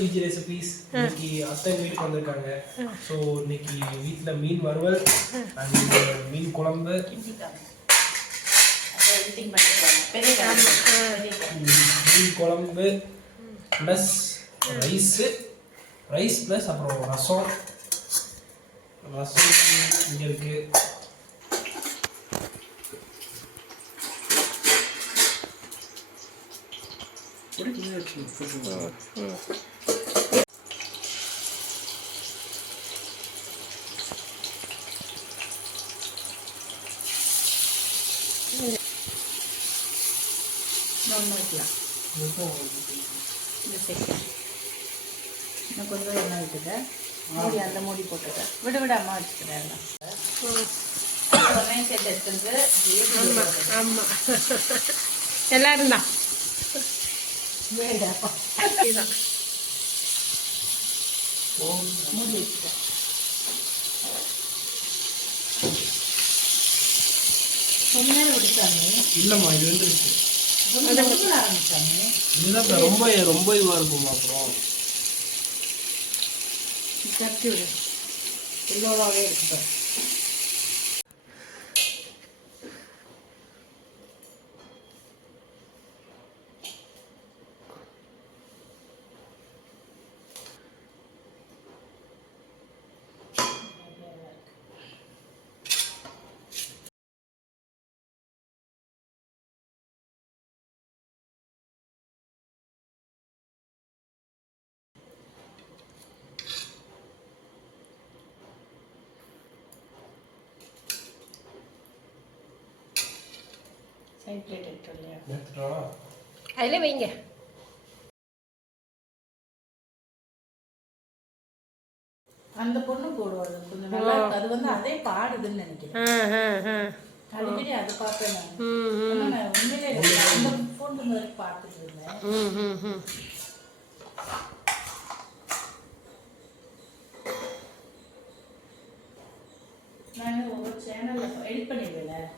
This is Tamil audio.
விஜய் ரெசிபீஸ் இன்னைக்கு அத்தை வீட்டுக்கு வந்திருக்காங்க. ஸோ இன்னைக்கு வீட்டில் மீன் வறுவல் அண்ட் மீன் குழம்பு. மீன் குழம்பு ப்ளஸ் ரைஸு ரைஸ் ப்ளஸ் அப்புறம் ரசம். ரசம் இங்கே இருக்குது இன்னும் கொஞ்சம் எண்ணெய் விட்டுக்க மூடி அந்த மூடி போட்டுக்க விட விட அம்மா வச்சுக்கிறேன் எல்லாம் சேர்த்து எடுத்துருக்கு ஆமாம் எல்லாரும் தான். இதுதான். மூடி வச்சுக்க இல்லைம்மா இது வந்து இதுதான் ரொம்ப ரொம்ப இதுவாக இருக்குமா அப்புறம். தட்டி விடு. இருக்கட்டும் சைட் பிளேட் எடுத்து இல்லையா எடுத்துட்டா அதில் வைங்க. அந்த பொண்ணு போடுவாது கொஞ்சம் நல்லா இருக்கு. அது வந்து அதே பாடுதுன்னு நினைக்கிறேன். அடிக்கடி அதை பார்ப்பேன் நான். உண்மையிலே. அந்த ஃபோன் வரைக்கும் பார்த்துட்டு இருந்தேன். நான் ஒவ்வொரு சேனலில் எடிட் பண்ணிடுவேன்.